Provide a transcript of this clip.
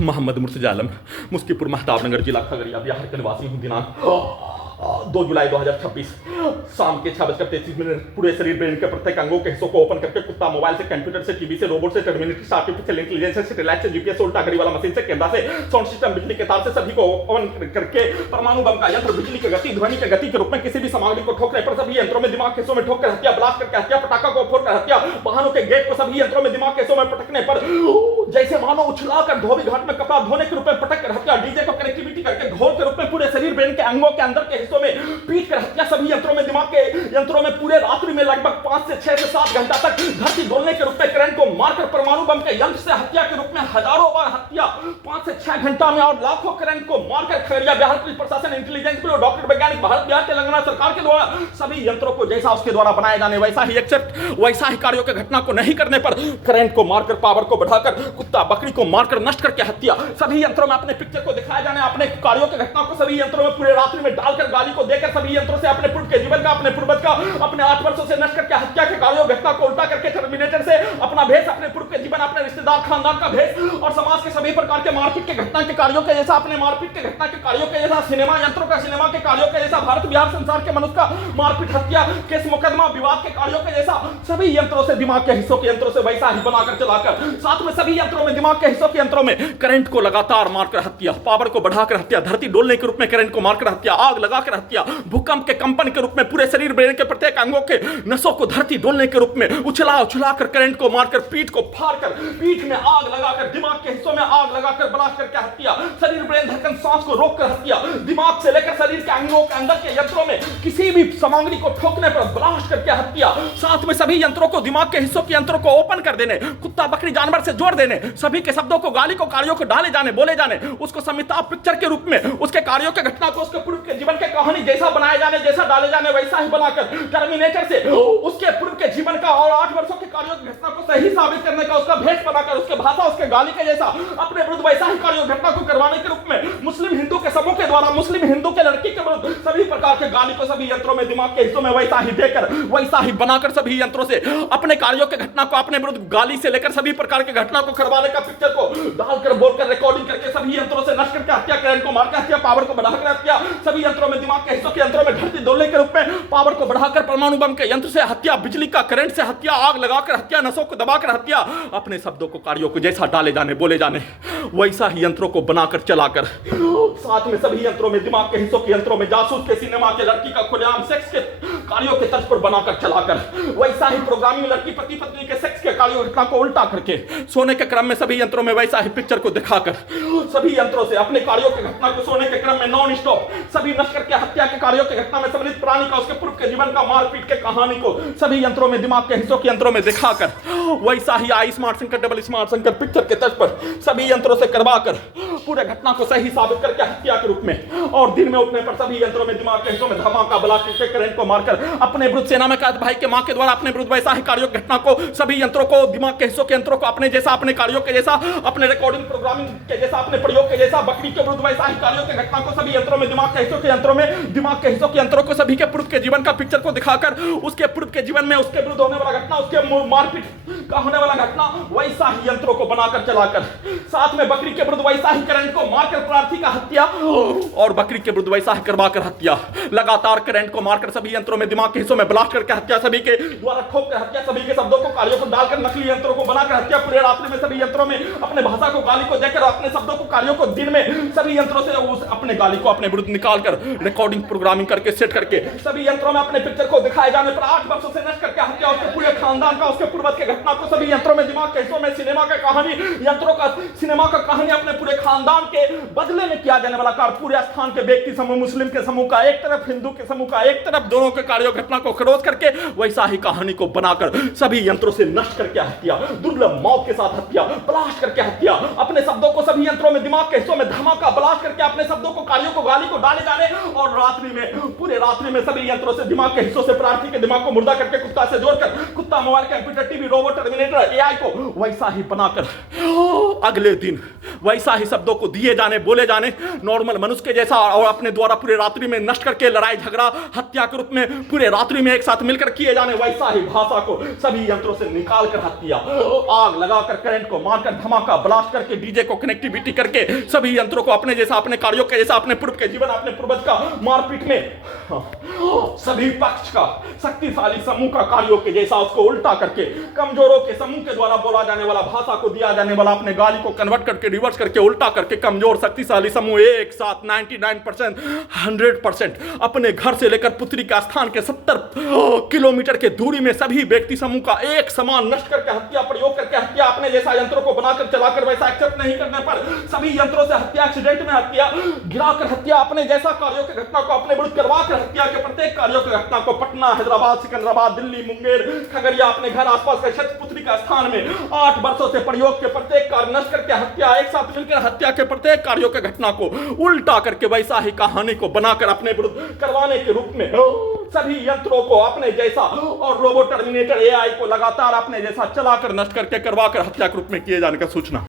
मोहम्मद मुर्तजा आलम, मुस्कीपुर महताब नगर, जिला खगड़िया, बिहार के निवासी हूँ। दिनांक 2 जुलाई 2026 शाम के 6:33 पूरे शरीर ब्रेन के प्रत्येक अंगों के हिस्सों को ओपन करके कुत्ता मोबाइल से, कंप्यूटर से, टीवी से, रोबोट से, टर्मिनेटर से, आर्टिफिशियल इंटेलिजेंस से, सैटेलाइट से, जीपीएस से, उल्टा घड़ी वाला मशीन से, कैमरा से, साउंड सिस्टम, बिजली के तार से सभी को ओपन करके परमाणु बम का यंत्र बिजली की गति, ध्वनि की गति के रूप में किसी भी सामग्री को ठोकने पर सभी यंत्रों में दिमाग के हिस्सों में ठोक कर हत्या, ब्लास्ट करके हत्या, पटाखा को फोड़कर हत्या, वाहनों के गेट को सभी यंत्रों में दिमाग के हिस्सों में पटकने पर जैसे मानो उछलाकर धोबी घाट में कपड़ा धोने के रूप में पटक कर हत्या, डीजे को कनेक्टिविटी करके घोल के रूप में पूरे शरीर ब्रेन के अंगों के अंदर के हिस्सों में पीट कर हत्या, सभी यंत्रों में दिमाग के यंत्रों में पूरे रात्रि में लगभग 5 से 6 से 7 घंटा तक धरती डोलने के रूप में करंट को मारकर परमाणु बम के यंत्र से हत्या के रूप में हजारों बार हत्या, 5 से 6 घंटा में और लाखों करंट को मारकर खगड़िया बिहार पुलिस प्रशासन, इंटेलिजेंस ब्यूरो, डॉक्टर, वैज्ञानिक, भारत बिहार तेलंगाना सरकार के द्वारा सभी यंत्रों को जैसा उसके द्वारा बनाए जाने वैसा ही एक्सेप्ट वैसा ही कार्यों के घटना को नहीं करने पर करंट को मारकर, पावर को बढ़ाकर, कुत्ता बकरी को मारकर नष्ट करके हत्या, सभी यंत्रों में अपने पिक्चर को दिखाया जाने, अपने कार्यों के घटना को सभी यंत्रों में पूरे रात्रि में डालकर गाली को देकर सभी यंत्रों से अपने पूर्व के जीवन का, अपने पूर्वज का, अपने 8 वर्षों से नष्ट करके हत्या के कार्यों घटना को उल्टा करके टर्मिनेटर से अपना भेष, अपने पूर्व के जीवन, अपने रिश्तेदार खानदान का भेष और समाज के सभी प्रकार के मारपीट के घटना के कार्यों के जैसा, अपने मारपीट के घटना के कार्यों के जैसा, सिनेमा यंत्रों का सिनेमा के कार्यों के जैसा, भारत बिहार संसार के मनुष्य का मारपीट, हत्या, केस मुकदमा, विवाद के कार्यों के जैसा सभी यंत्रों से दिमाग के हिस्सों के यंत्रों से वैसा ही बनाकर चलाकर, साथ में सभी यंत्रों में दिमाग के हिस्सों के यंत्रों में करंट को लगातार मारकर हत्या, पावर को बढ़ाकर हत्या, धरती डोलने के रूप में करंट को मारकर हत्या, आग लगाकर हत्या, भूकंप के कंपन के रूप में पूरे शरीर ब्रेन के प्रत्येक अंगों के नसों को धरती डोलने के रूप में उछला उछला कर करंट को मारकर, पीठ को फाड़कर, पीठ में आग लगाकर, दिमाग के हिस्सों में आग लगाकर ब्लास्ट करके हत्या, शरीर ब्रेन धड़कन सांस को रोककर हत्या, दिमाग से लेकर शरीर के अंगों के अंदर के यंत्रों में किसी भी सामग्री को ठोकने पर ब्लास्ट करके हत्या, साथ में सभी यंत्रों को, दिमाग के हिस्सों के यंत्रों को ओपन कर देने, कुत्ता बकरी जानवर से जोड़ देने, सभी के शब्दों को, गाली को, कार्यों को डाले जाने, बोले जाने, उसको समिताभ पिक्चर के रूप में उसके कार्यों के घटना को उसके पूर्व के जीवन के कहानी जैसा बनाए जाने, जैसा डाले जाने वैसा ही बनाकर टर्मिनेटर से उसके पूर्व के जीवन का और 8 वर्षों के कार्यों की घटना को सही साबित करने का उसका भेष बनाकर, उसके भाषा, उसके गाली के जैसा अपने विरुद्ध वैसा ही कार्यों घटना को करवाने के रूप में मुस्लिम हिंदू के समूह के द्वारा मुस्लिम हिंदू के लड़की के विरुद्ध सभी प्रकार के गाली को सभी यंत्रों में, दिमाग के हिस्सों में वैसा ही देकर, वैसा ही बनाकर सभी यंत्रों से अपने कार्यों के घटना को, अपने विरुद्ध गाली से लेकर सभी प्रकार के घटना को करवाने का पिक्चर को डालकर, बोलकर, रिकॉर्डिंग करके सभी यंत्रों से नष्ट करके हत्या, करंट को मारकर हत्या, पावर को बढ़ाकर हत्या, सभी यंत्रों में, दिमाग के हिस्सों के यंत्रों में धरती डोलने के रूप में पावर को बढ़ाकर परमाणु बम के यंत्र से हत्या, बिजली का करंट से हत्या, आग लगाकर हत्या, नसों को दबाकर हत्या, अपने शब्दों को, कार्यों को जैसा डाले जाने, बोले जाने वैसा ही यंत्रों को बनाकर चलाकर, साथ में सभी यंत्रों में, दिमाग के हिस्सों के यंत्रों में जासूस के, सिनेमा के, लड़की का खुलेआम सेक्स के कार्यों के तर्ज पर बनाकर चलाकर, वैसा ही प्रोग्रामिंग, लड़की पति पत्नी के सेक्स के कार्यों घटना को उल्टा करके, सोने के क्रम में सभी यंत्रों में वैसा ही पिक्चर को दिखाकर सभी यंत्रों से अपने कार्यों के घटना को सोने के क्रम में नॉन स्टॉप सभी नष्ट करके हत्या के कार्यों के घटना में सम्मिलित प्राणी का, उसके पूर्व के जीवन का, मारपीट के कहानी को सभी यंत्रों में, दिमाग के हिस्सों के यंत्रों में दिखाकर, वैसा ही I smart Shankar, double smart Shankar picture के तर्ज पर सभी यंत्रों से करवाकर पूरे घटना को सही साबित करके हत्या के रूप में, और दिन में उठने पर सभी यंत्रों में, दिमाग के हिस्सों में धमाका, ब्लास्ट करके करंट को मारकर अपने विरुद्ध सेना में कैद भाई के मां के द्वारा अपने विरुद्ध वैसा ही कार्यों घटना को सभी यंत्रों को, दिमाग के हिस्सों के यंत्रों को अपने जैसा, अपने कार्यों के जैसा, अपने रिकॉर्डिंग प्रोग्रामिंग के जैसा, अपने प्रयोग के जैसा, बकरी के विरुद्ध वैसा ही कार्यों के घटना को सभी यंत्रों में, दिमाग के हिस्सों के यंत्रों में, दिमाग के हिस्सों के यंत्रों को सभी के पूर्व के जीवन का पिक्चर को दिखाकर, उसके पूर्व के जीवन में उसके विरुद्ध होने वाला घटना, उसके मारपीट का होने वाला घटना वैसा ही यंत्रों को बनाकर चलाकर, साथ में बकरी के विरुद्ध वैसा ही करंट को मारकर प्रार्थी का हत्या और बकरी के विरुद्ध वैसा ही करवाकर हत्या, लगातार करंट को मारकर सभी यंत्रों में, दिमाग के हिस्सों में ब्लास्ट करके हत्या, सभी के द्वारा ठोक कर हत्या, सभी के शब्दों को, कार्यों को डालकर नकली यंत्रों को बनाकर हत्या, पूरे रात्रि में सभी यंत्रों में अपने भाषा को, गाली को देकर, अपने शब्दों को, कार्यों को दिन में सभी यंत्रों से उस अपने गाली को अपने विरुद्ध निकालकर रिकॉर्डिंग प्रोग्रामिंग करके सेट करके सभी यंत्रों में अपने पिक्चर को दिखाए जाने पर 8 वर्षों से नष्ट करके हत्या, उसके पूरे खानदान का, उसके पूर्वज के घटना को सभी यंत्रों में, दिमाग के हिस्सों में, सिनेमा का कहानी, यंत्रों का सिनेमा का कहानी अपने पूरे खानदान के बदले में किया जाने वाला कार्य, पूरे स्थान के व्यक्ति समूह, मुस्लिम के समूह का एक तरफ, हिंदू के समूह का एक तरफ, दोनों के कार्यों घटना को खरोच करके वैसा ही कहानी को बनाकर सभी यंत्रों से नष्ट करके हत्या, दुर्लभ मौत के साथ हत्या, ब्लास्ट करके हत्या, अपने शब्दों को सभी यंत्रों में, दिमाग के हिस्सों में धमाका, ब्लास्ट करके अपने शब्दों को, कार्यों को, गाली को डाले जाने, और रात्रि में, पूरे रात्रि में सभी यंत्रों से, दिमाग के हिस्सों से प्रार्थी के दिमाग को मुर्दा करके कुत्ता से जोड़कर, कुत्ता, mobile, computer, TV, robot, terminator, AI को वैसा ही बनाकर अगले दिन वैसा ही शब्दों को दिए जाने, बोले जाने, नॉर्मल मनुष्य के जैसा, और अपने द्वारा पूरे रात्रि में नष्ट करके लड़ाई झगड़ा हत्या के रूप में पूरे रात्रि में एक साथ मिलकर किए जाने वैसा ही भाषा को सभी यंत्रों से निकाल कर हत्या, आग लगाकर, करंट को मारकर, धमाका ब्लास्ट करके, डीजे को कनेक्टिविटी करके सभी यंत्रों को अपने जैसा, अपने कार्यों के जैसा, अपने पूर्व के जीवन, अपने पूर्वज का मारपीट में सभी पक्ष का शक्तिशाली समूह का कार्यों के जैसा उसको उल्टा करके कमजोरों के समूह के द्वारा बोला जाने वाला भाषा को दिया जाने वाला अपने गाली को कन्वर्ट करके, रिवर्स करके, उल्टा करके कमजोर शक्तिशाली समूह एक साथ 99% 100% अपने घर से लेकर पुत्री का स्थान के 70 किलोमीटर के दूरी में सभी व्यक्ति समूह का एक समान नष्ट करके हत्या, प्रयोग करके हत्या, अपने जैसा यंत्रों को बनाकर चलाकर वैसा एक्सेप्ट नहीं करने पर सभी यंत्रों से हत्या, एक्सीडेंट में हत्या, गिराकर हत्या, अपने जैसा कार्यों की घटना को अपने विरुद्ध करवाकर हत्या के प्रत्येक कार्यों की घटना को पटना, हैदराबाद, सिकंदराबाद, दिल्ली, मुंगेर, खगड़िया, अपने घर आसपास के क्षेत्र, पुत्री का स्थान में 8 वर्षों से प्रयोग के प्रत्येक कार्य नष्ट करके हत्या, एक साथ मिलकर हत्या के प्रत्येक कार्यों की घटना को उल्टा करके वैसा ही कहानी को बनाकर अपने विरुद्ध करवाने के रूप में सभी यंत्रों को अपने जैसा और रोबो टर्मिनेटर एआई को लगातार अपने जैसा चलाकर नष्ट करके करवाकर हत्या के रूप में किए जाने का सूचना।